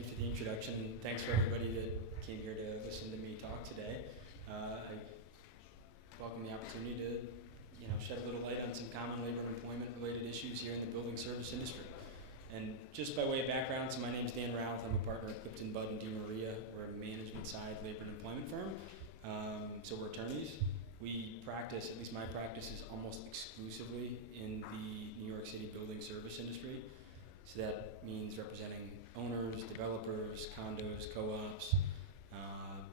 you for the introduction, and thanks for everybody that came here to listen to me talk today. I welcome the opportunity to, shed a little light on some common labor and employment-related issues here in the building service industry. And just by way of background, so my name is Dan Rowoth. I'm a partner at Clifton, Budd & DeMaria. We're a management-side labor and employment firm. So we're attorneys. We practice, at least my practice, is almost exclusively in the New York City building service industry. So that means representing owners, developers, condos, co-ops,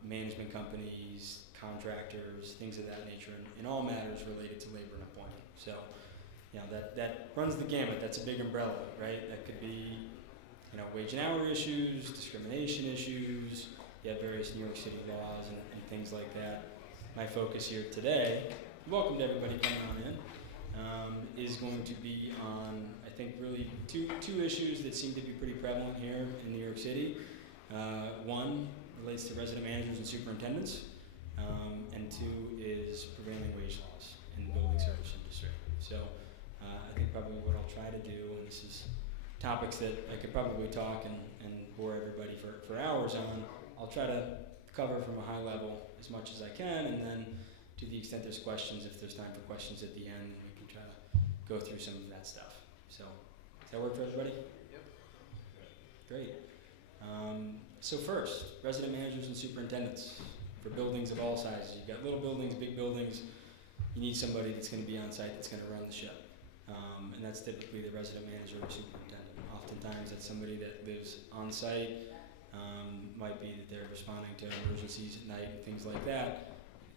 management companies, contractors, things of that nature, in all matters related to labor and employment. So, that runs the gamut. That's a big umbrella, right? That could be, wage and hour issues, discrimination issues. You have various New York City laws and things like that. My focus here today, welcome to everybody coming on in, is going to be on, I think, really two issues that seem to be pretty prevalent here in New York City. One relates to resident managers and superintendents, and two is prevailing wage laws in the building service industry. So I think probably what I'll try to do, and this is topics that I could probably talk and bore everybody for hours on, I'll try to cover from a high level as much as I can, and then to the extent there's questions, if there's time for questions at the end, we can try to go through some of that stuff. So, does that work for everybody? Yep. Great. So first, resident managers and superintendents for buildings of all sizes. You've got little buildings, big buildings. You need somebody that's going to be on site that's going to run the show. And that's typically the resident manager or superintendent. Oftentimes that's somebody that lives on site. Might be that they're responding to emergencies at night and things like that.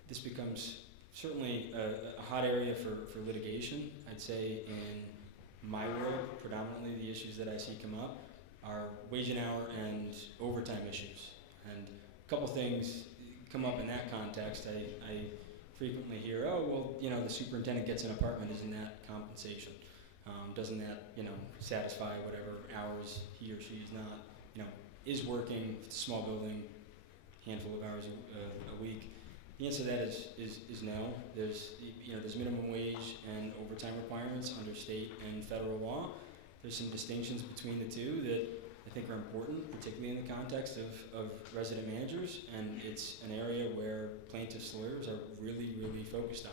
This becomes certainly a hot area for litigation. I'd say in my world, predominantly the issues that I see come up are wage and hour and overtime issues. And a couple things come up in that context. I frequently hear, the superintendent gets an apartment, isn't that compensation? Doesn't that, satisfy whatever hours he or she is not, is working, if it's a small building, handful of hours a week? The answer to that is no. There's minimum wage and overtime requirements under state and federal law. There's some distinctions between the two that I think are important, particularly in the context of resident managers, and it's an area where plaintiffs' lawyers are really, really focused on,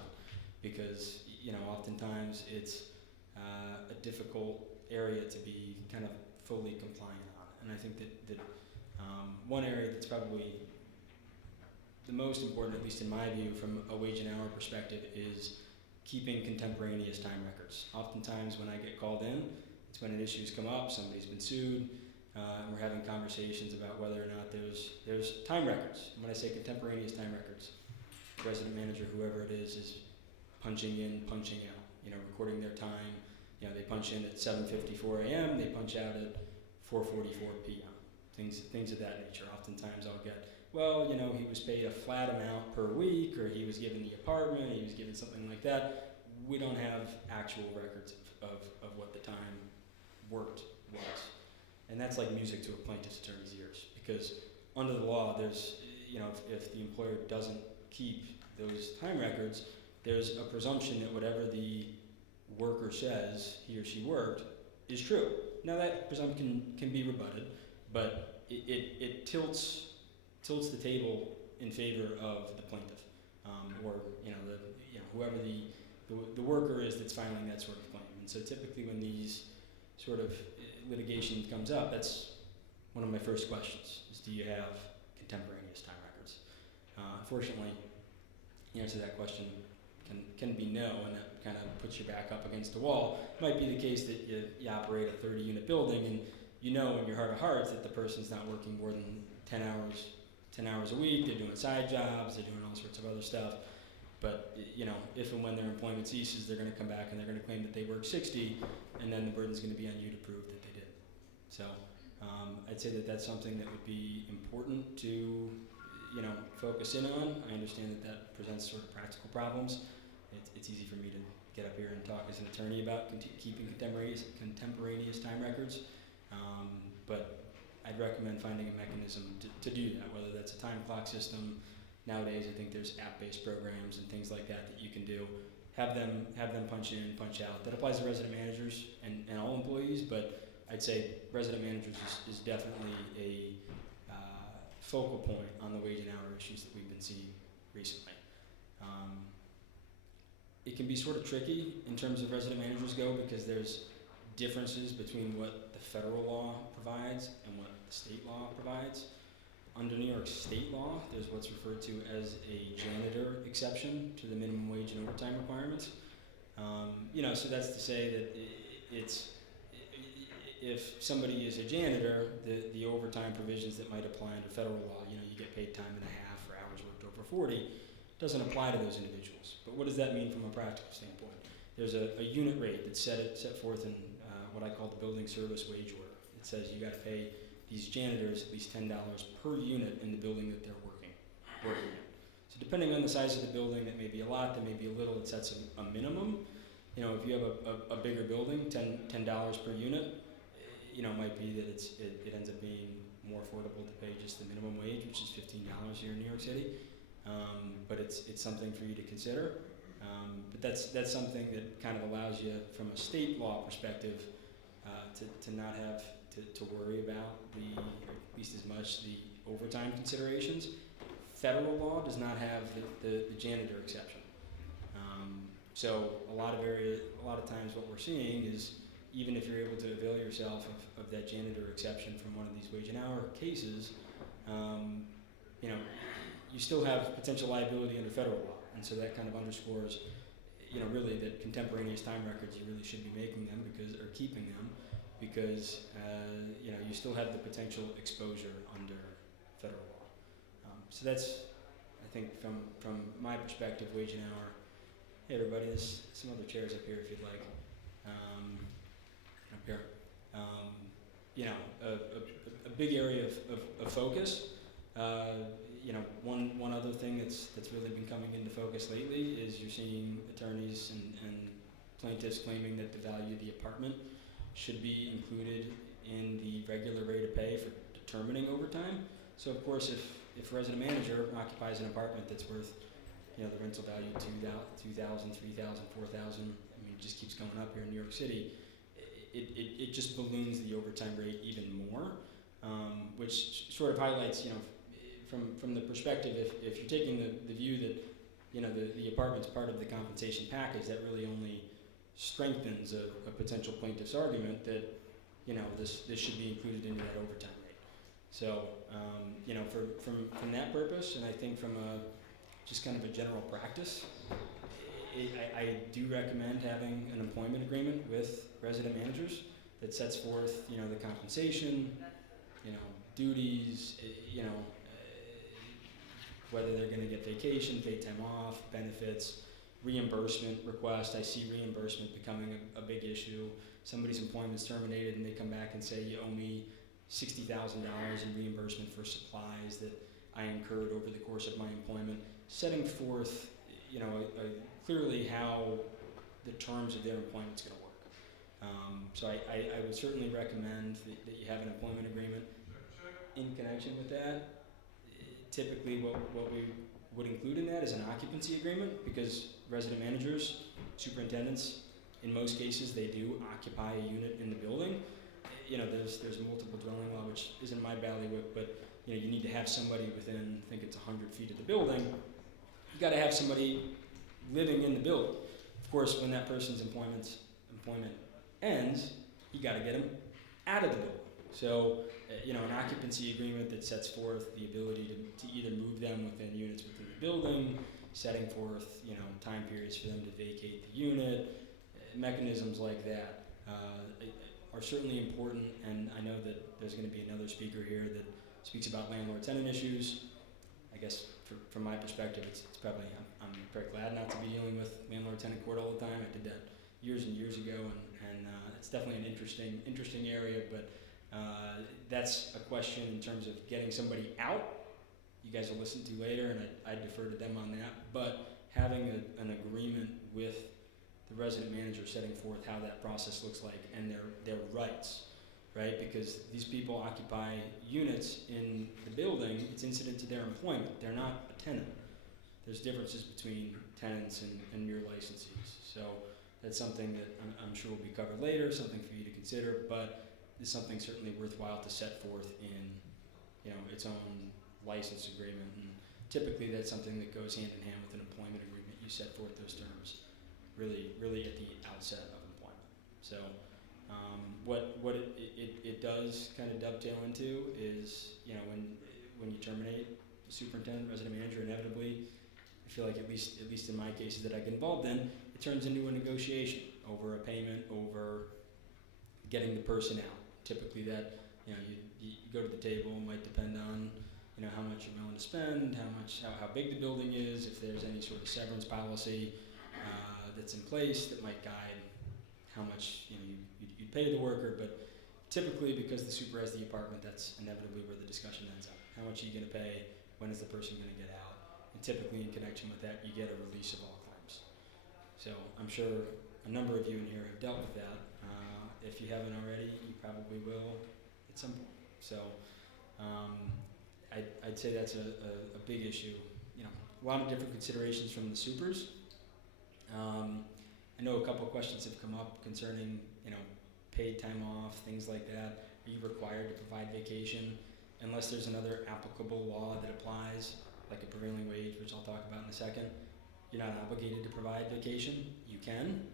because oftentimes it's a difficult area to be kind of fully compliant on. And I think that one area that's probably the most important, at least in my view, from a wage and hour perspective, is keeping contemporaneous time records. Oftentimes when I get called in, it's when an issue's come up, somebody's been sued, and we're having conversations about whether or not there's time records. And when I say contemporaneous time records, the resident manager, whoever it is punching in, punching out, recording their time. They punch in at 7:54 a.m., they punch out at 4:44 p.m. Things of that nature. Oftentimes I'll get, he was paid a flat amount per week, or he was given the apartment, he was given something like that. We don't have actual records of what the time worked was. And that's like music to a plaintiff's attorney's ears, because under the law, there's, if the employer doesn't keep those time records, there's a presumption that whatever the worker says he or she worked is true. Now that presumption can be rebutted, but it tilts the table in favor of the plaintiff, or whoever the worker is that's filing that sort of claim. And so typically when these sort of litigation comes up, that's one of my first questions: is do you have contemporaneous time records? Unfortunately, the answer to that question can be no, and that kind of puts you back up against the wall. It might be the case that you operate a 30-unit building, and in your heart of hearts that the person's not working more than 10 hours a week. They're doing side jobs, they're doing all sorts of other stuff. But if and when their employment ceases, they're going to come back and they're going to claim that they worked 60, and then the burden's going to be on you to prove that they did. So I'd say that that's something that would be important to focus in on. I understand that presents sort of practical problems. It's easy for me to get up here and talk as an attorney about keeping contemporaneous time records, but I'd recommend finding a mechanism to do that, whether that's a time clock system. Nowadays, I think there's app-based programs and things like that you can do. Have them punch in, punch out. That applies to resident managers and all employees, but I'd say resident managers is definitely a focal point on the wage and hour issues that we've been seeing recently. It can be sort of tricky in terms of resident managers go because there's differences between what the federal law provides and what the state law provides. Under New York state law, there's what's referred to as a janitor exception to the minimum wage and overtime requirements. So that's to say that if somebody is a janitor, the overtime provisions that might apply under federal law, you get paid time and a half for hours worked over 40, doesn't apply to those individuals. But what does that mean from a practical standpoint? There's a unit rate that's set forth in what I call the building service wage order. It says you got to pay these janitors at least $10 per unit in the building that they're working in. So depending on the size of the building, that may be a lot, that may be a little. It sets a minimum. If you have a bigger building, $10 per unit, it might be that it ends up being more affordable to pay just the minimum wage, which is $15 here in New York City. But it's something for you to consider. But that's something that kind of allows you, from a state law perspective, to not have to worry about or at least as much the overtime considerations. Federal law does not have the janitor exception. So a lot of times what we're seeing is, even if you're able to avail yourself of that janitor exception from one of these wage and hour cases, you still have potential liability under federal law. And so that kind of underscores, really that contemporaneous time records, you really should be making them or keeping them because, you still have the potential exposure under federal law. So that's, I think, from my perspective, wage and hour. Hey everybody, there's some other chairs up here if you'd like. Up here. A big area of focus. One other thing that's really been coming into focus lately is you're seeing attorneys and plaintiffs claiming that the value of the apartment should be included in the regular rate of pay for determining overtime. So of course, if a resident manager occupies an apartment that's worth, the rental value $2,000, $3,000, $4,000, it just keeps going up here in New York City. It just balloons the overtime rate even more, which sort of highlights, from the perspective, if you're taking the view that, the apartment's part of the compensation package, that really only strengthens a potential plaintiff's argument that, this should be included into that overtime rate. So, from that purpose, and I think from just kind of a general practice, I do recommend having an employment agreement with resident managers that sets forth, the compensation, duties, whether they're going to get vacation, paid time off, benefits, reimbursement request. I see reimbursement becoming a big issue. Somebody's employment's terminated and they come back and say, you owe me $60,000 in reimbursement for supplies that I incurred over the course of my employment, setting forth, clearly how the terms of their employment's going to work. So I would certainly recommend that you have an employment agreement. In connection with that, typically what we would include in that is an occupancy agreement, because resident managers, superintendents, in most cases they do occupy a unit in the building. There's multiple dwelling law, which isn't my bailiwick, but you need to have somebody within, I think it's 100 feet of the building. You got to have somebody living in the building. Of course, when that person's employment ends, you got to get them out of the building. So, an occupancy agreement that sets forth the ability to either move them within units within the building, setting forth, time periods for them to vacate the unit, mechanisms like that are certainly important. And I know that there's going to be another speaker here that speaks about landlord-tenant issues. I guess from my perspective, it's probably, I'm very glad not to be dealing with landlord-tenant court all the time. I did that years and years ago, and it's definitely an interesting area, but that's a question in terms of getting somebody out. You guys will listen to later, and I defer to them on that. But having an agreement with the resident manager setting forth how that process looks like and their rights, right? Because these people occupy units in the building. It's incident to their employment. They're not a tenant. There's differences between tenants and mere licensees. So that's something that I'm sure will be covered later, something for you to consider. But is something certainly worthwhile to set forth in, its own license agreement. And typically that's something that goes hand in hand with an employment agreement. You set forth those terms really at the outset of employment. So what it does kind of dovetail into is, when you terminate the superintendent, resident manager, inevitably, I feel like at least in my cases that I get involved in, it turns into a negotiation over a payment, over getting the person out. Typically that, you go to the table. It might depend on, how much you're willing to spend, how big the building is, if there's any sort of severance policy that's in place that might guide how much, you'd pay the worker. But typically, because the super has the apartment, that's inevitably where the discussion ends up. How much are you going to pay? When is the person going to get out? And typically in connection with that, you get a release of all claims. So I'm sure a number of you in here have dealt with that. If you haven't already, you probably will at some point. So I'd say that's a big issue. A lot of different considerations from the supers. I know a couple of questions have come up concerning, paid time off, things like that. Are you required to provide vacation? Unless there's another applicable law that applies, like a prevailing wage, which I'll talk about in a second, you're not obligated to provide vacation. You can.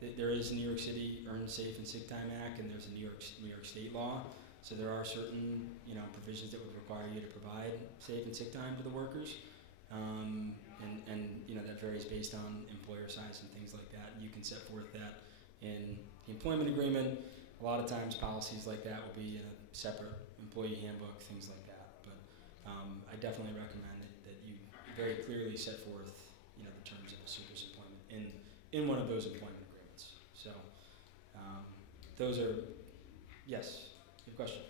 There is a New York City Earned Safe and Sick Time Act, and there's a New York State law. So there are certain, provisions that would require you to provide safe and sick time to the workers, and that varies based on employer size and things like that. You can set forth that in the employment agreement. A lot of times policies like that will be in a separate employee handbook, things like that. But I definitely recommend that you very clearly set forth, the terms of a super's employment in one of those employment agreements. So those are, yes, good question.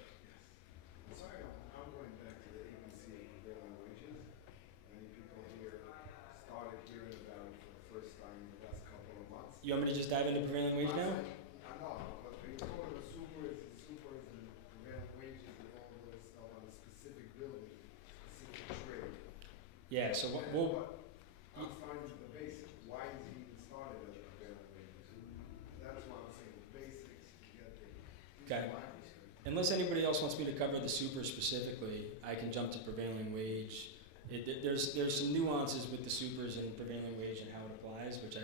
Sorry, I'm going back to the ABC and prevailing wages. Many people here started hearing about it for the first time in the last couple of months. You want me to just dive into prevailing wage now? I know, but when you go to the supers and prevailing wages and all of this stuff on a specific building, specific trade. Yeah, so I'm starting with the basics. Why is he even started at the prevailing wages? That's why I'm saying the basics to get the Okay. Unless anybody else wants me to cover the super specifically, I can jump to prevailing wage. There's some nuances with the supers and prevailing wage and how it applies, which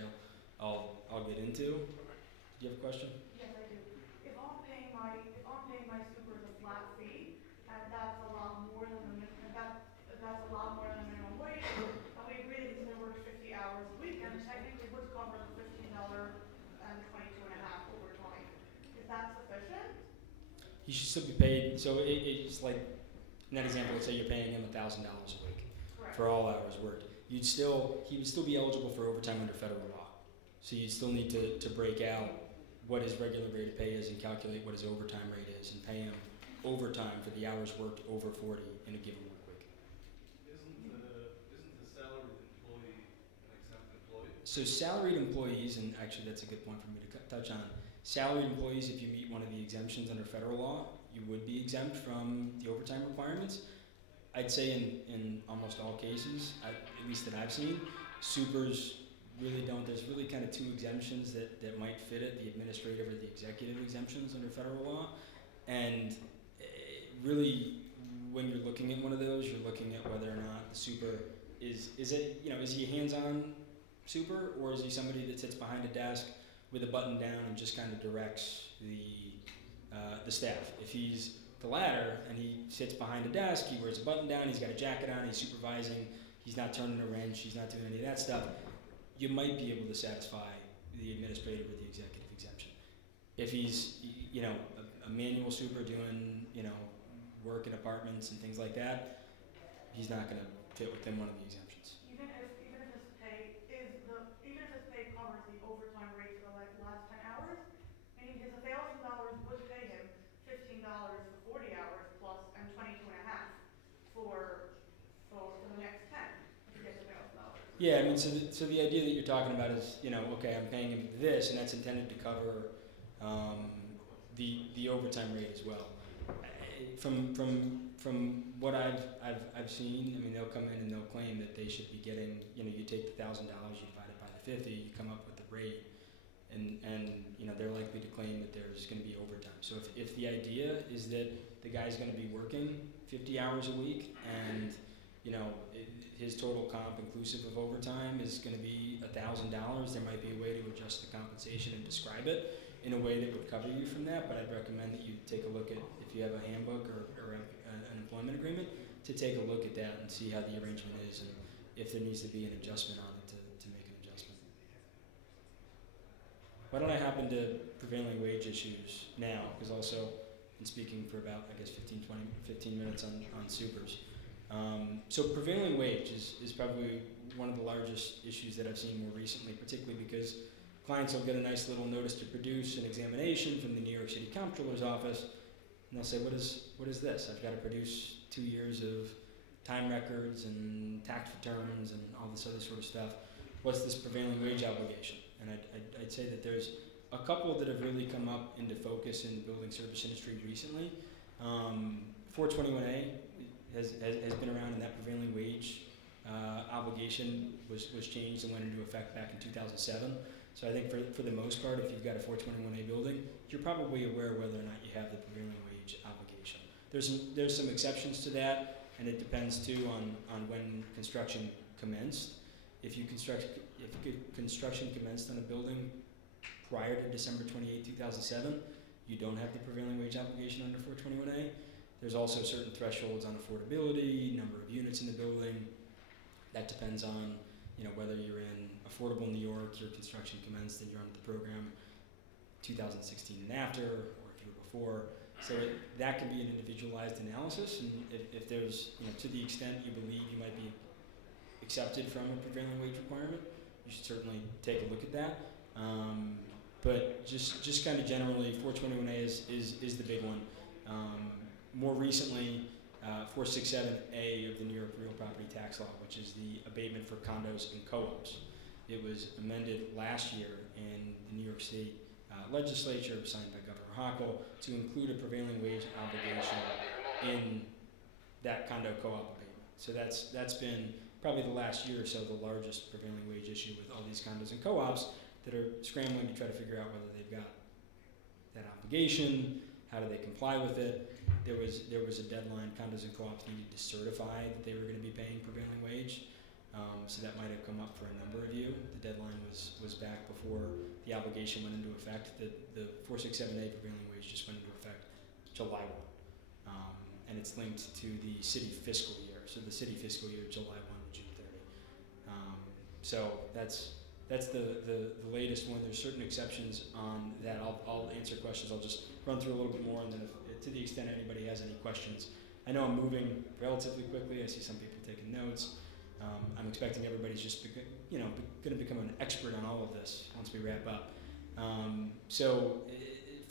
I'll get into. Do you have a question? Yes, I do. If I'm paying my supers a flat fee, and that's a lot more than the minimum wage, and we agree that he's going to work 50 hours a week, and technically would cover the $15 and 22.5 overtime. Is that sufficient? He should still be paid. So it's like, in that example, let's say you're paying him $1,000 a week. Correct. For all hours worked. He would still be eligible for overtime under federal law. So you'd still need to break out what his regular rate of pay is and calculate what his overtime rate is and pay him overtime for the hours worked over 40 in a given work week. Isn't the salaried employee an exempt employee? So salaried employees, and actually that's a good point for me to touch on. Salaried employees, if you meet one of the exemptions under federal law, you would be exempt from the overtime requirements. I'd say in almost all cases, at least that I've seen, supers really don't. There's really kind of two exemptions that might fit it, the administrative or the executive exemptions under federal law. And really, when you're looking at one of those, you're looking at whether or not the super is he a hands-on super, or is he somebody that sits behind a desk with a button down and just kind of directs the staff. If he's the latter and he sits behind a desk, he wears a button down, he's got a jacket on, he's supervising, he's not turning a wrench, he's not doing any of that stuff, you might be able to satisfy the administrative or the executive exemption. If he's, a manual super doing, work in apartments and things like that, he's not going to fit within one of the exemptions. Even if his pay covers the overtime rate for the last 10 hours, meaning his $1,000 would pay him $15 for 40 hours plus and 22.5 for the next 10 to get the $1,000. Yeah, I mean, so the idea that you're talking about is, okay, I'm paying him this, and that's intended to cover the overtime rate as well. From what I've seen, I mean, they'll come in and they'll claim that they should be getting, you take the $1,000, you divide it by the 50, you come up with the rate. and you know, they're likely to claim that there's going to be overtime. So if the idea is that the guy's going to be working 50 hours a week and, you know, his total comp inclusive of overtime is going to be $1,000, there might be a way to adjust the compensation and describe it in a way that would cover you from that. But I'd recommend that you take a look at, if you have a handbook or an employment agreement, to take a look at that and see how the arrangement is and if there needs to be an adjustment on it to make an adjustment. Why don't I hop into prevailing wage issues now? Because also, been speaking for about, I guess, 15 minutes on supers. So prevailing wage is probably one of the largest issues that I've seen more recently, particularly because clients will get a nice little notice to produce an examination from the New York City Comptroller's office, and they'll say, what is this? I've got to produce 2 years of time records and tax returns and all this other sort of stuff. What's this prevailing wage obligation? And I'd say that there's a couple that have really come up into focus in the building service industry recently. 421A has been around, and that prevailing wage obligation was changed and went into effect back in 2007. So I think for the most part, if you've got a 421A building, you're probably aware whether or not you have the prevailing wage obligation. There's some exceptions to that, and it depends too on when construction commenced. If construction commenced on a building prior to December 28, 2007, you don't have the prevailing wage obligation under 421A. There's also certain thresholds on affordability, number of units in the building. That depends on, you know, whether you're in affordable New York, your construction commenced and you're under the program 2016 and after, or if you were before. So that can be an individualized analysis, and if there's, you know, to the extent you believe you might be accepted from a prevailing wage requirement, you should certainly take a look at that. But just kind of generally, 421A is the big one. More recently, 467A of the New York Real Property Tax Law, which is the abatement for condos and co-ops. It was amended last year in the New York State legislature, signed by Governor Hochul, to include a prevailing wage obligation in that condo co-op abatement. So that's been probably the last year or so the largest prevailing wage issue with all these condos and co-ops that are scrambling to try to figure out whether they've got that obligation, how do they comply with it. There was a deadline. Condos and co-ops needed to certify that they were going to be paying prevailing wage. So that might have come up for a number of you. The deadline was back before the obligation went into effect. The 467A prevailing wage just went into effect July 1. And it's linked to the city fiscal year. So the city fiscal year, July 1 to June 30. So that's the latest one. There's certain exceptions on that. I'll answer questions. I'll just run through a little bit more, and then if, to the extent anybody has any questions. I know I'm moving relatively quickly. I see some people taking notes. I'm expecting everybody's just going to become an expert on all of this once we wrap up. So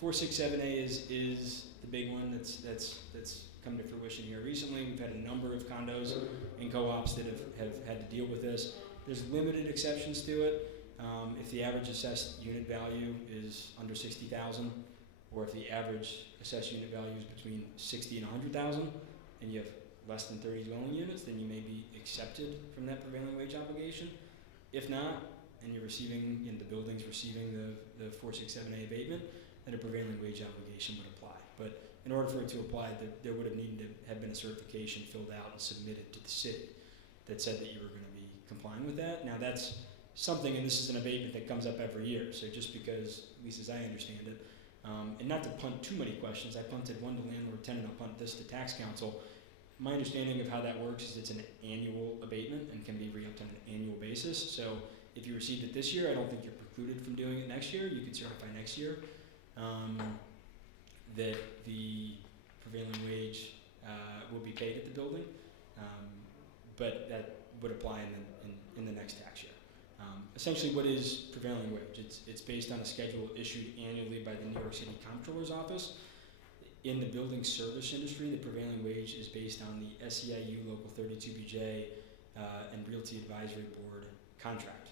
467A is the big one that's come to fruition here recently. We've had a number of condos and co-ops that have had to deal with this. There's limited exceptions to it. If the average assessed unit value is under 60,000, or if the average assessed unit value is between 60 and 100,000, and you have less than 30 dwelling units, then you may be accepted from that prevailing wage obligation. If not, and you're receiving, the building's receiving the 467A abatement, then a prevailing wage obligation would apply. But in order for it to apply, there would have needed to have been a certification filled out and submitted to the city that said that you were going to be complying with that. Now that's something, and this is an abatement that comes up every year, so just because, at least as I understand it, and not to punt too many questions, I punted one to landlord tenant, I'll punt this to tax council. My understanding of how that works is it's an annual abatement and can be re-upped on an annual basis. So if you received it this year, I don't think you're precluded from doing it next year. You could certify next year that the prevailing wage will be paid at the building, but that would apply in the next tax year. Essentially, what is prevailing wage? It's based on a schedule issued annually by the New York City Comptroller's office. In the building service industry, the prevailing wage is based on the SEIU Local 32BJ and Realty Advisory Board contract.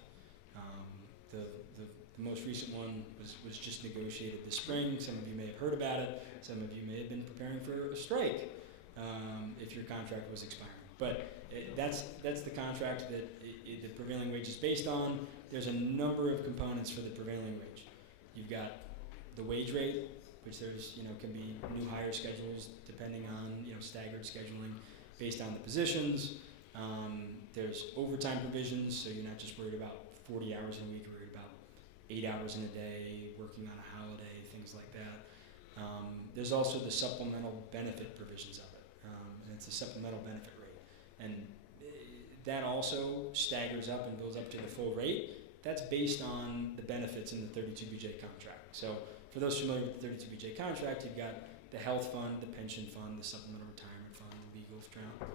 The most recent one was just negotiated this spring. Some of you may have heard about it. Some of you may have been preparing for a strike if your contract was expiring. But that's the contract that the prevailing wage is based on. There's a number of components for the prevailing wage. You've got the wage rate, which there's, can be new hire schedules depending on, staggered scheduling based on the positions. There's overtime provisions, so you're not just worried about 40 hours in a week, you're worried about 8 hours in a day, working on a holiday, things like that. There's also the supplemental benefit provisions of it, and it's a supplemental benefit rate. And that also staggers up and goes up to the full rate. That's based on the benefits in the 32BJ contract. So for those familiar with the 32BJ contract, you've got the health fund, the pension fund, the supplemental retirement fund, the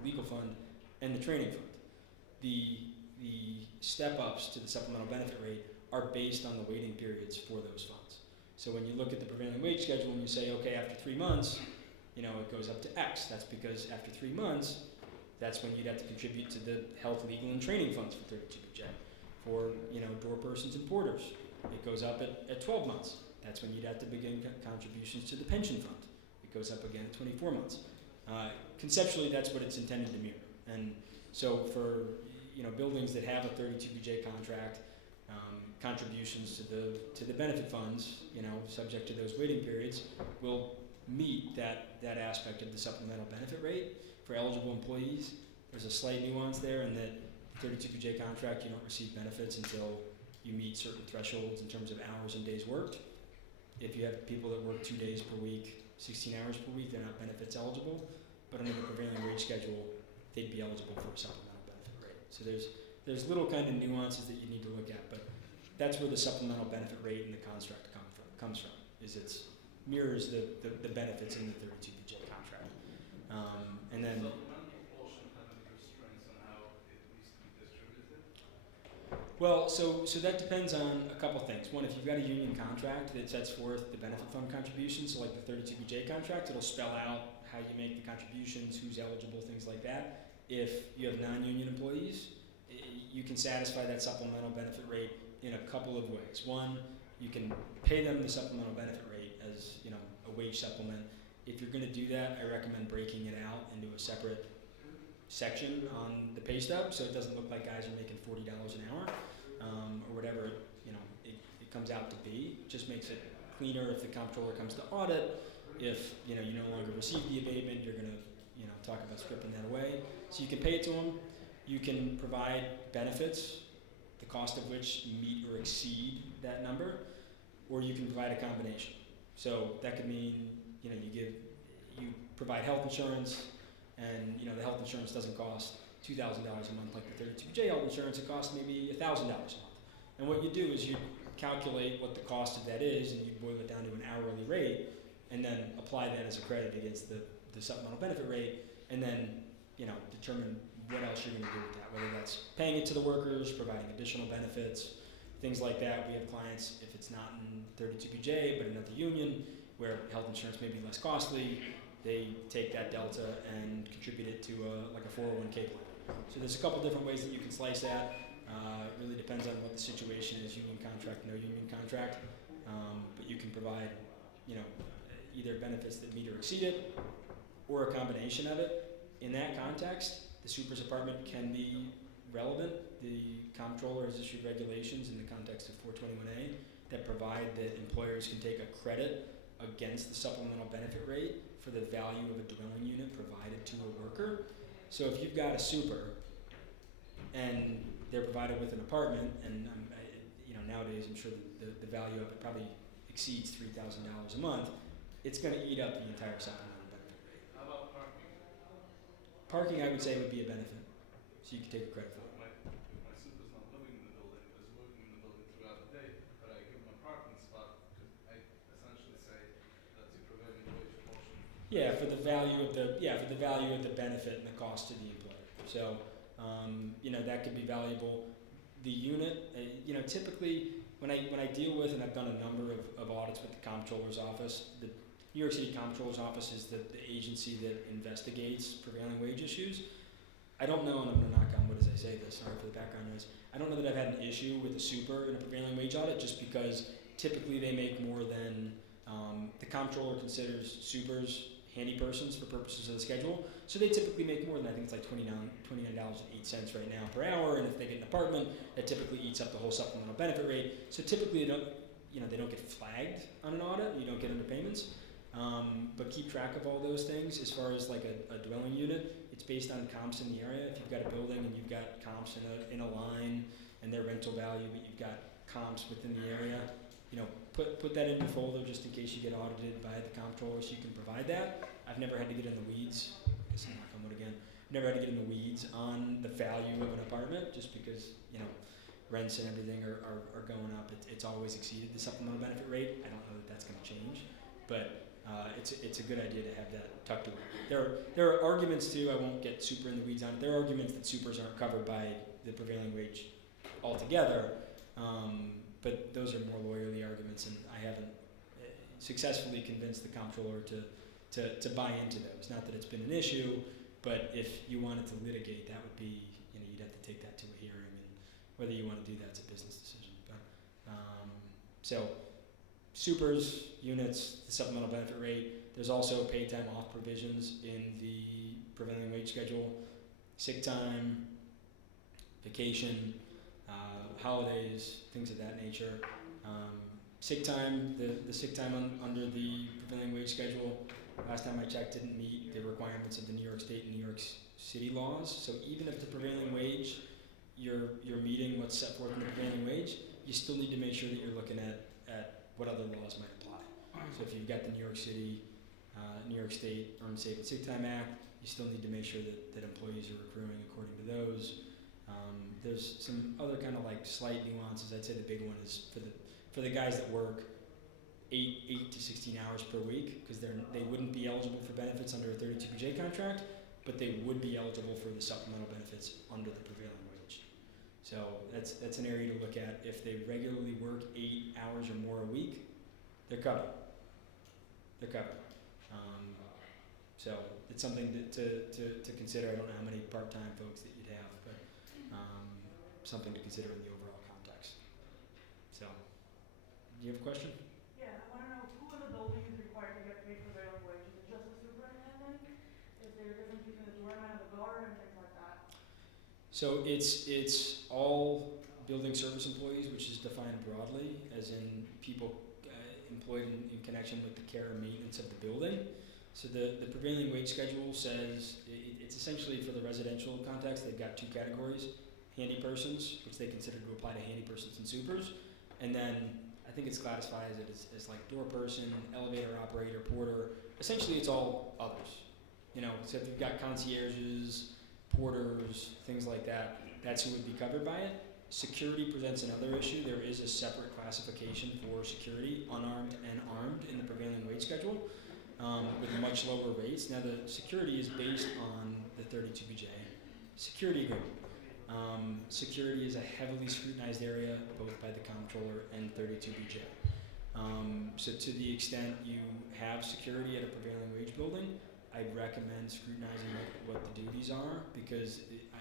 legal fund, and the training fund. The step-ups to the supplemental benefit rate are based on the waiting periods for those funds. So when you look at the prevailing wage schedule and you say, okay, after 3 months, it goes up to X. That's because after 3 months, that's when you'd have to contribute to the health, legal, and training funds for 32BJ. For, door persons and porters, it goes up at 12 months. That's when you'd have to begin contributions to the pension fund. It goes up again at 24 months. Conceptually, that's what it's intended to mirror. And so for, buildings that have a 32BJ contract, contributions to the benefit funds, subject to those waiting periods, will meet that aspect of the supplemental benefit rate. For eligible employees, there's a slight nuance there in that 32BJ contract, you don't receive benefits until you meet certain thresholds in terms of hours and days worked. If you have people that work 2 days per week, 16 hours per week, they're not benefits eligible. But under the prevailing wage schedule, they'd be eligible for a supplemental benefit rate. So there's little kind of nuances that you need to look at, but that's where the supplemental benefit rate in the construct comes from. Is it mirrors the benefits in the 32BJ contract, and then. Well, so that depends on a couple things. One, if you've got a union contract that sets forth the benefit fund contributions, so like the 32BJ contract, it'll spell out how you make the contributions, who's eligible, things like that. If you have non-union employees, you can satisfy that supplemental benefit rate in a couple of ways. One, you can pay them the supplemental benefit rate as, a wage supplement. If you're going to do that, I recommend breaking it out into a separate section on the pay stub, so it doesn't look like guys are making $40 an hour, or whatever it comes out to be. It just makes it cleaner if the comptroller comes to audit. If you no longer receive the abatement, you're going to talk about stripping that away. So you can pay it to them. You can provide benefits, the cost of which meet or exceed that number, or you can provide a combination. So that could mean you provide health insurance. And the health insurance doesn't cost $2,000 a month like the 32BJ health insurance. It costs maybe $1,000 a month. And what you do is you calculate what the cost of that is, and you boil it down to an hourly rate, and then apply that as a credit against the supplemental benefit rate, and then determine what else you're going to do with that. Whether that's paying it to the workers, providing additional benefits, things like that. We have clients, if it's not in 32BJ but another union, where health insurance may be less costly. They take that delta and contribute it to like a 401k plan. So there's a couple different ways that you can slice that. It really depends on what the situation is, union contract, no union contract. But you can provide, either benefits that meet or exceed it, or a combination of it. In that context, the super's apartment can be relevant. The comptroller has issued regulations in the context of 421A that provide that employers can take a credit against the supplemental benefit rate for the value of a dwelling unit provided to a worker. So if you've got a super and they're provided with an apartment, and nowadays I'm sure the value of it probably exceeds $3,000 a month, it's going to eat up the entire supplemental benefit rate. How about parking? Parking, I would say, would be a benefit, so you could take a credit for it. My super's not living in the building, but is working in the building throughout the day, but I give him a parking spot, could I essentially say that's the prevailing wage portion? Yeah, for the value of the benefit and the cost to the employer. So, that could be valuable. The unit, typically when I deal with, and I've done a number of audits with the comptroller's office, the New York City Comptroller's Office is the agency that investigates prevailing wage issues. I don't know, and I'm going to knock on wood as I say this, sorry for the background noise, I don't know that I've had an issue with a super in a prevailing wage audit, just because typically they make more than, the comptroller considers supers handy persons for purposes of the schedule. So they typically make more than, I think it's like $29.08 right now per hour, and if they get an apartment, that typically eats up the whole supplemental benefit rate. So typically they don't get flagged on an audit, you don't get underpayments. But keep track of all those things. As far as like a dwelling unit, it's based on comps in the area. If you've got a building and you've got comps in a line and their rental value, but you've got comps within the area, put that in your folder just in case you get audited by the comptroller, so you can provide that. I've never had to get in the weeds. I guess I'm knock on wood again. Never had to get in the weeds on the value of an apartment, just because rents and everything are going up. It's always exceeded the supplemental benefit rate. I don't know that that's going to change, but it's a good idea to have that tucked away. There are arguments too. I won't get super in the weeds on it. There are arguments that supers aren't covered by the prevailing wage altogether, but those are more lawyerly arguments, and I haven't successfully convinced the comptroller to buy into those. Not that it's been an issue, but if you wanted to litigate, that would be you'd have to take that to a hearing, and whether you want to do that's a business decision. But so supers, units, the supplemental benefit rate. There's also paid time off provisions in the prevailing wage schedule, sick time, vacation, holidays, things of that nature. Sick time, the sick time under the prevailing wage schedule, last time I checked, didn't meet the requirements of the New York State and New York City laws. So even if the prevailing wage, you're meeting what's set forth in the prevailing wage, you still need to make sure that you're looking at what other laws might apply. So if you've got the New York City, New York State Earned Safe and Sick Time Act, you still need to make sure that employees are accruing according to those. There's some other kind of like slight nuances. I'd say the big one is for the guys that work 8 to 16 hours per week, because they wouldn't be eligible for benefits under a 32PJ contract, but they would be eligible for the supplemental benefits under the prevailing wage. So that's an area to look at. If they regularly work 8 hours or more a week, they're covered. So it's something to consider. I don't know how many part-time folks that you'd have, but something to consider in the overall context. So, do you have a question? Yeah, I want to know who in the building is required to get paid prevailing wage? Is it just the superintendent? Is there a difference between the doorman and the guard and things like that? So it's all building service employees, which is defined broadly, as in people employed in connection with the care and maintenance of the building. So the prevailing wage schedule says it's essentially, for the residential context, they've got two categories: handy persons, which they consider to apply to handy persons and supers, and then I think it's classified as like door person, elevator operator, porter. Essentially, it's all others. So if you've got concierges, porters, things like that, that's who would be covered by it. Security presents another issue. There is a separate classification for security, unarmed and armed, in the prevailing wage schedule, with much lower rates. Now, the security is based on the 32BJ security agreement. Security is a heavily scrutinized area, both by the comptroller and 32BJ. So to the extent you have security at a prevailing wage building, I'd recommend scrutinizing what the duties are, because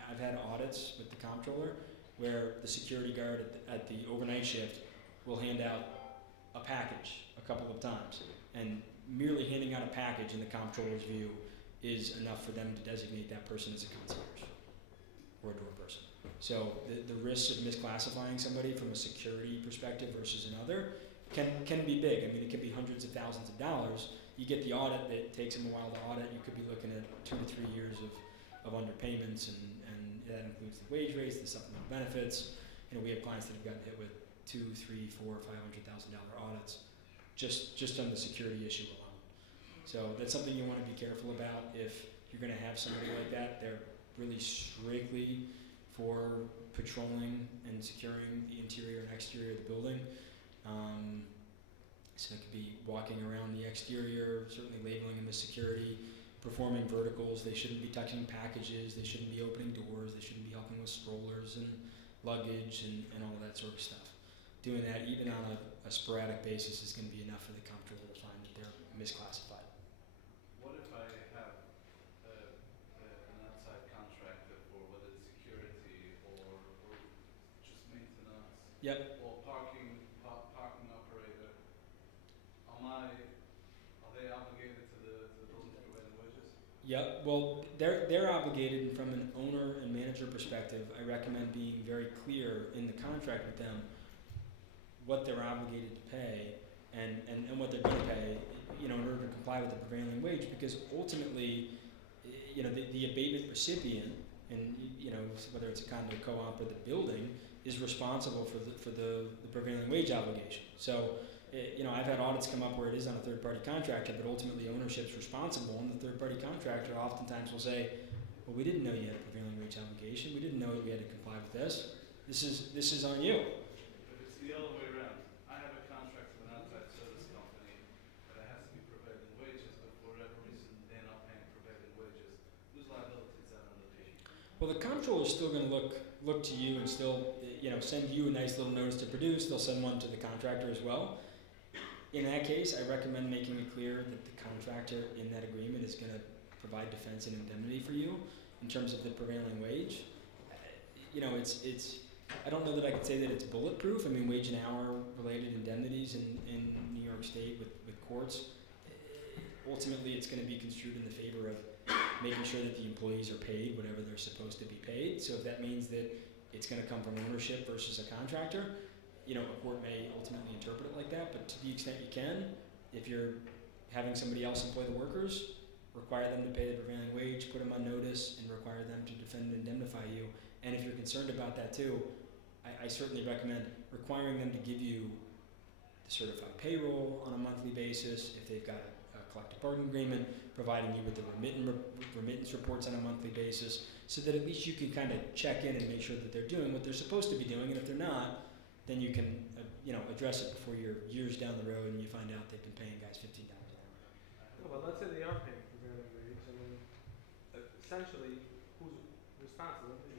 I've had audits with the comptroller where the security guard at the overnight shift will hand out a package a couple of times, and merely handing out a package in the comptroller's view is enough for them to designate that person as a concierge or a door person. So the risks of misclassifying somebody from a security perspective versus another can be big. I mean, it can be hundreds of thousands of dollars. You get the audit that takes them a while to audit. You could be looking at 2 to 3 years of underpayments, and that includes the wage rates, the supplemental benefits. We have clients that have gotten hit with $2, $3, $4, $500,000 audits just on the security issue alone. So that's something you want to be careful about. If you're going to have somebody like that, they're really strictly for patrolling and securing the interior and exterior of the building. So it could be walking around the exterior, certainly labeling them as security, performing verticals. They shouldn't be touching packages. They shouldn't be opening doors. They shouldn't be helping with strollers and luggage and all that sort of stuff. Doing that even on a sporadic basis is going to be enough for the comptroller to find that they're misclassified. What if I have an outside contractor for whether it's security or just maintenance? Yep. Or parking operator? Are they obligated to the building prevailing wages? Yep. Well, they're obligated. From an owner and manager perspective, I recommend being very clear in the contract with them what they're obligated to pay and what they're going to pay, in order to comply with the prevailing wage, because ultimately, the abatement recipient, and whether it's a condo co-op or the building, is responsible for the prevailing wage obligation. So, I've had audits come up where it is on a third-party contractor, but ultimately ownership's responsible, and the third-party contractor oftentimes will say, well, we didn't know you had a prevailing wage obligation. We didn't know that we had to comply with this. This is on you. If it's the other way around, I have a contract with an outside service company that it has to be prevailing wages, but for whatever reason they're not paying prevailing wages. Whose liability is that under the? Well, the comptroller is still going to look to you and still, send you a nice little notice to produce. They'll send one to the contractor as well. In that case, I recommend making it clear that the contractor in that agreement is going to provide defense and indemnity for you in terms of the prevailing wage. It's I don't know that I could say that it's bulletproof. I mean, wage and hour related indemnities in New York State with courts, ultimately it's going to be construed in the favor of making sure that the employees are paid whatever they're supposed to be paid. So if that means that it's going to come from ownership versus a contractor, a court may ultimately interpret it like that, but to the extent you can, if you're having somebody else employ the workers, require them to pay the prevailing wage, put them on notice, and require them to defend and indemnify you. And if you're concerned about that too, I certainly recommend requiring them to give you the certified payroll on a monthly basis, if they've got a collective bargaining agreement, providing you with the remittance reports on a monthly basis, so that at least you can kind of check in and make sure that they're doing what they're supposed to be doing, and if they're not, then you can address it before you're years down the road and you find out they've been paying guys $15 an hour. No, but let's say they are paying prevailing wage. I mean, essentially, who's responsible is it?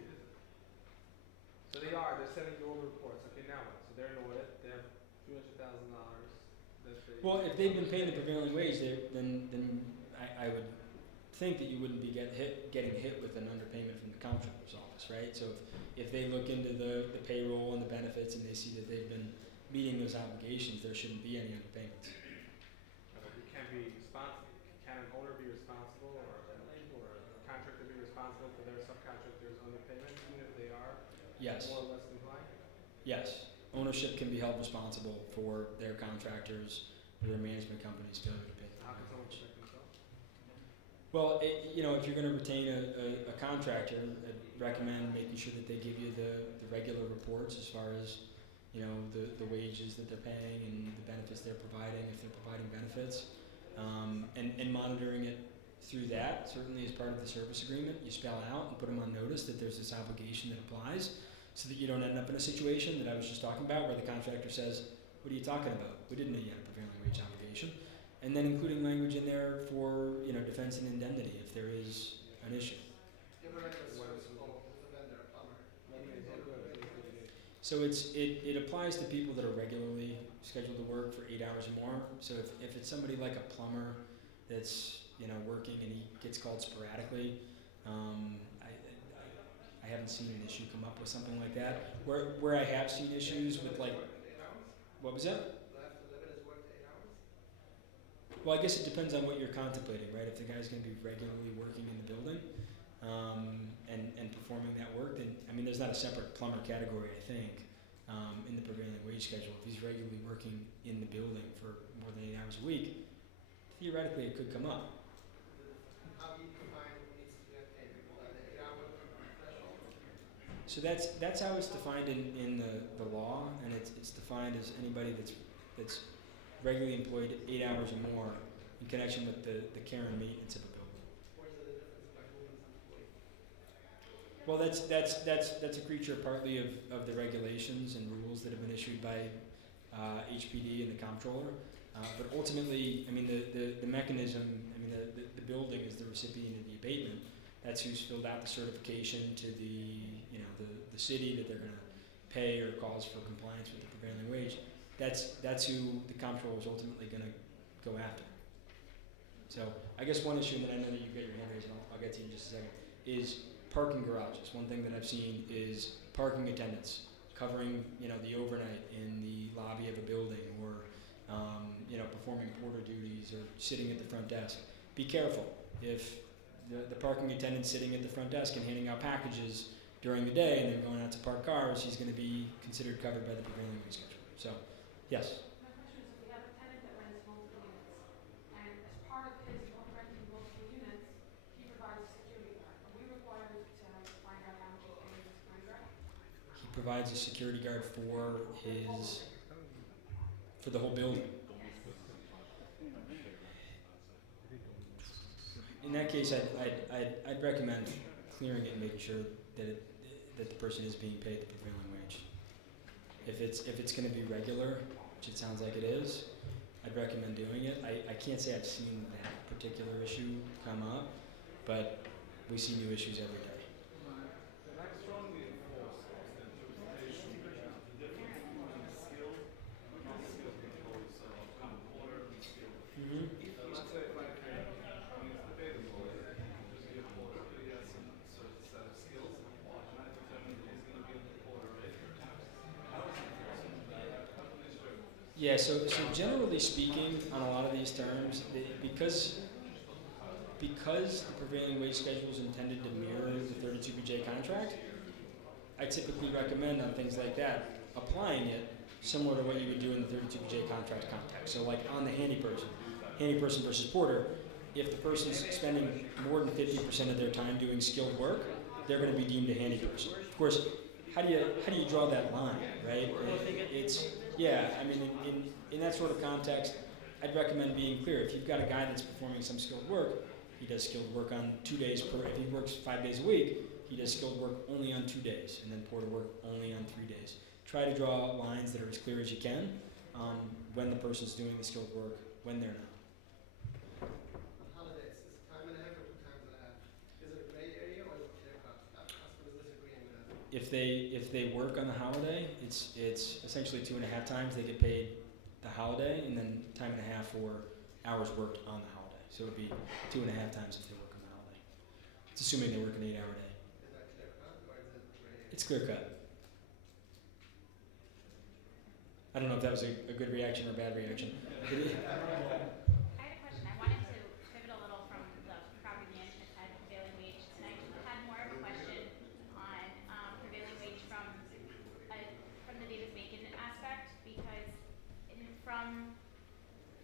So they're sending you all the reports. Okay, now what? So they're in audit. They have $300,000 that they. Well, if they've been paying the prevailing wage, then I would think that you wouldn't be getting hit with an underpayment from the comptroller's office, right? So if they look into the payroll and the benefits and they see that they've been meeting those obligations, there shouldn't be any underpayments. You can't be responsible. Can an owner be responsible, or a contractor be responsible for their subcontractors' underpayments, even if they are Yes. more or less compliant? Yes. Ownership can be held responsible for their contractors or their management companies' failure to pay. How can someone protect themselves? Well, if you're going to retain a contractor, I'd recommend making sure that they give you the regular reports as far as, the wages that they're paying and the benefits they're providing, if they're providing benefits, and monitoring it through that. Certainly as part of the service agreement, you spell out and put them on notice that there's this obligation that applies, so that you don't end up in a situation that I was just talking about where the contractor says, what are you talking about? We didn't know you had a prevailing wage obligation. And then including language in there for, defense and indemnity if there is an issue. So it applies to people that are regularly scheduled to work for 8 hours or more. So if it's somebody like a plumber that's, working and he gets called sporadically, I haven't seen an issue come up with something like that. Where I have seen issues with what was that? Well, I guess it depends on what you're contemplating, right? If the guy's going to be regularly working in the building and performing that work, then, there's not a separate plumber category, I think, in the prevailing wage schedule. If he's regularly working in the building for more than 8 hours a week, theoretically it could come up. So that's how it's defined in the law, and it's defined as anybody that's regularly employed 8 hours or more in connection with the care and maintenance of a building. Well, that's a creature partly of the regulations and rules that have been issued by HPD and the comptroller, but ultimately, the mechanism, the building is the recipient of the abatement. That's who's filled out the certification to the city that they're going to pay or cause for compliance with the prevailing wage. That's who the comptroller is ultimately going to go after. So I guess one issue, and then I know that you've got your hand raised, and I'll get to you in just a second, is parking garages. One thing that I've seen is parking attendants covering, the overnight in the lobby of a building, or performing porter duties or sitting at the front desk. Be careful. If the parking attendant sitting at the front desk and handing out packages during the day and then going out to park cars, he's going to be considered covered by the prevailing wage schedule. So Yes. My question is, if we have a tenant that rents multiple units, and as part of his renting multiple units, he provides a security guard, are we required to find out how much he's paying the security guard? He provides a security guard for the whole building. In that case, I'd recommend clearing it and making sure that the person is being paid the prevailing wage. If it's going to be regular, which it sounds like it is, I'd recommend doing it. I can't say I've seen that particular issue come up, but we see new issues every day. And I strongly enforce ostentation, the difference between skilled and non-skilled employees, so I'm order and skilled. Mm-hmm. So let's say if I pay, I mean, if the paid employee, just be a porter, but he has some certain set of skills, and I determine that he's gonna be a porter rate. How is enforcement that? How can they serve? Yeah, so generally speaking, on a lot of these terms, because the prevailing wage schedule is intended to mirror the 32BJ contract, I typically recommend on things like that, applying it similar to what you would do in the 32BJ contract context. So like on the handy person versus porter, if the person's spending more than 50% of their time doing skilled work, they're going to be deemed a handy person. Of course, how do you draw that line, right? In that sort of context, I'd recommend being clear. If you've got a guy that's performing some skilled work, he does skilled work on 2 days if he works 5 days a week, he does skilled work only on 2 days, and then porter work only on 3 days. Try to draw lines that are as clear as you can when the person's doing the skilled work, when they're not. Holidays, is time and a half or 2 times and a half? Is it a gray area or is it clear cut? Customers disagreeing with that. If they work on the holiday, it's essentially 2.5 times they get paid the holiday, and then time and a half for hours worked on the holiday. So it would be 2.5 times if they work on the holiday. It's assuming they work an 8-hour day. Is that clear cut or is it gray area? It's clear cut. I don't know if that was a good reaction or a bad reaction. I had a question. I wanted to pivot a little from the property management side of prevailing wage, and I had more of a question on prevailing wage from the Davis-Bacon aspect, because from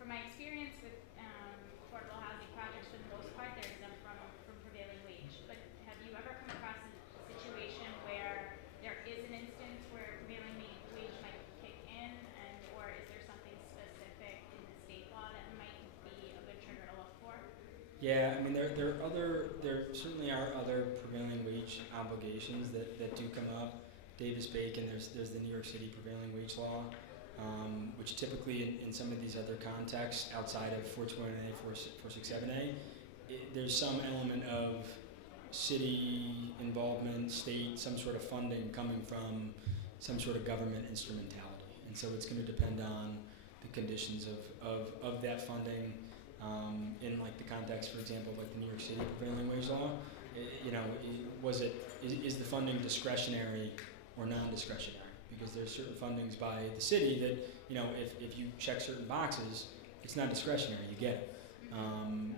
my experience with affordable housing projects, for the most part, they're exempt from prevailing wage. But have you ever come across a situation where there is an instance where prevailing wage might kick in, or is there something specific in the state law that might be a good trigger to look for? Yeah, I mean there certainly are other prevailing wage obligations that do come up. Davis-Bacon, there's the New York City prevailing wage law, which typically in some of these other contexts outside of 421A, 467A, there's some element of city involvement, state, some sort of funding coming from some sort of government instrumentality. And so it's going to depend on the conditions of that funding in like the context, for example, of like the New York City prevailing wage law. Is the funding discretionary or non-discretionary? Because there's certain fundings by the city that, if you check certain boxes, it's not discretionary, you get it.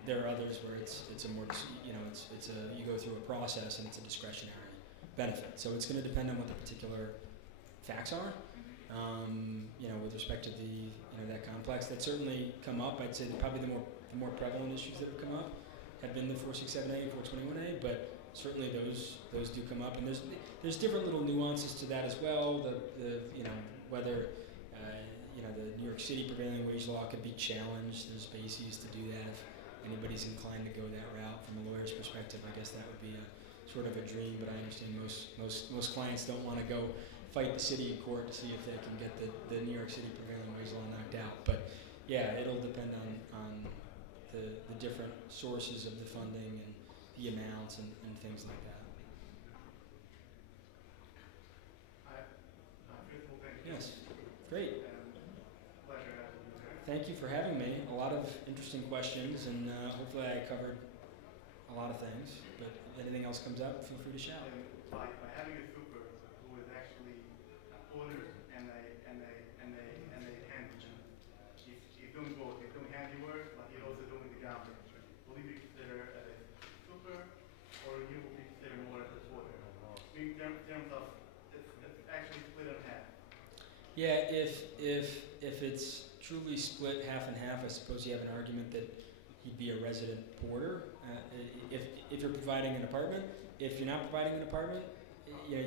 There are others where it's a more, you go through a process and it's a discretionary benefit. So it's going to depend on what the particular facts are. With respect to that complex, that certainly come up. I'd say that probably the more prevalent issues that have come up have been the 467A and 421A, but certainly those do come up, and there's different little nuances to that as well. Whether the New York City prevailing wage law could be challenged. There's bases to do that. If anybody's inclined to go that route from a lawyer's perspective, I guess that would be a sort of a dream. But I understand most clients don't want to go fight the city in court to see if they can get the New York City prevailing wage law knocked out. But yeah, it'll depend on the different sources of the funding and the amounts and things like that. First of all, thank you. Yes, great. Pleasure having you here. Thank you for having me. A lot of interesting questions, and hopefully I covered a lot of things. But if anything else comes up, feel free to shout. And by having a super who is actually a porter and a handyman, he's doing both. He's doing handiwork, but he's also doing the groundwork. Will he be considered as a super, or you will be considered more as a porter? In terms of, it's actually split in half. Yeah, if it's truly split half and half, I suppose you have an argument that he'd be a resident porter. If you're providing an apartment, if you're not providing an apartment, you know,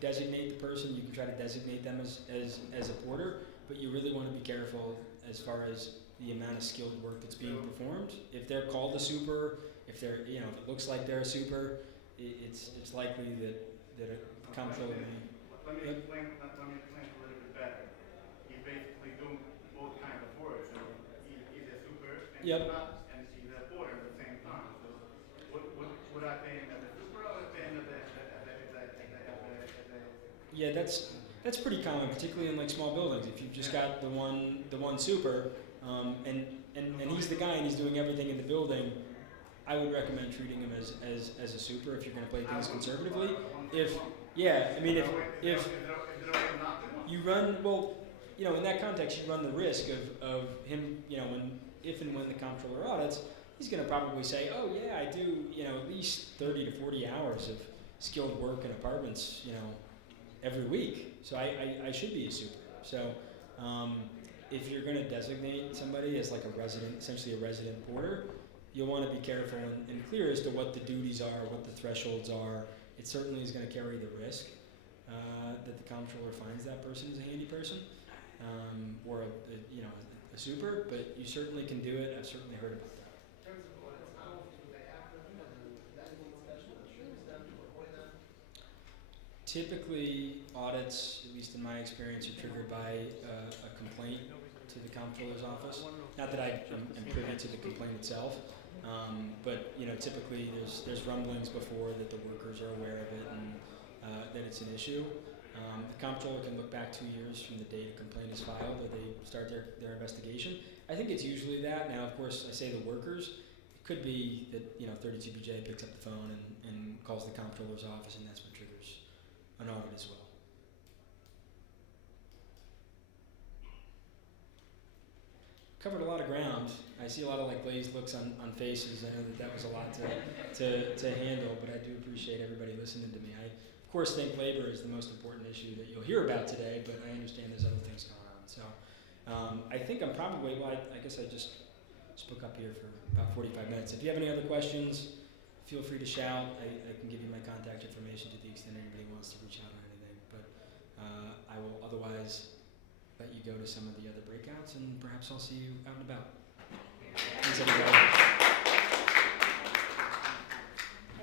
designate the person. You can try to designate them as a porter, but you really want to be careful as far as the amount of skilled work that's being performed. If they're called a super, if they're if it looks like they're a super, it's likely that a comptroller. Let me explain a little bit better. He's basically doing both kinds of work. So he's a super and Yep. he's not, and he's a porter at the same time. So would I pay him as a super or pay him as a Yeah, that's pretty common, particularly in like small buildings. If you've just got the one super, and he's the guy and he's doing everything in the building, I would recommend treating him as a super if you're going to play things conservatively. If you run, well, in that context, you run the risk of him, if and when the comptroller audits, he's going to probably say, oh yeah, I do, at least 30 to 40 hours of skilled work in apartments, every week. So I should be a super. So if you're going to designate somebody as like a resident, essentially a resident porter, you'll want to be careful and clear as to what the duties are, what the thresholds are. It certainly is going to carry the risk that the comptroller finds that person is a handy person or a super, but you certainly can do it. I've certainly heard about that. In terms of audits, how often do they have them? Is that anything special that triggers them to avoid them? Typically, audits, at least in my experience, are triggered by a complaint to the comptroller's office. Not that I am privy to the complaint itself, but typically there's rumblings before that the workers are aware of it and that it's an issue. The comptroller can look back 2 years from the date a complaint is filed or they start their investigation. I think it's usually that. Now, of course, I say the workers. It could be that 32BJ picks up the phone and calls the comptroller's office, and that's what triggers an audit as well. Covered a lot of ground. I see a lot of glazed looks on faces. I know that was a lot to handle, but I do appreciate everybody listening to me. I, of course, think labor is the most important issue that you'll hear about today, but I understand there's other things going on. So I think I'm probably, I guess I just spoke up here for about 45 minutes. If you have any other questions, feel free to shout. I can give you my contact information to the extent anybody wants to reach out on anything. But I will otherwise let you go to some of the other breakouts, and perhaps I'll see you out and about. Thanks, everybody.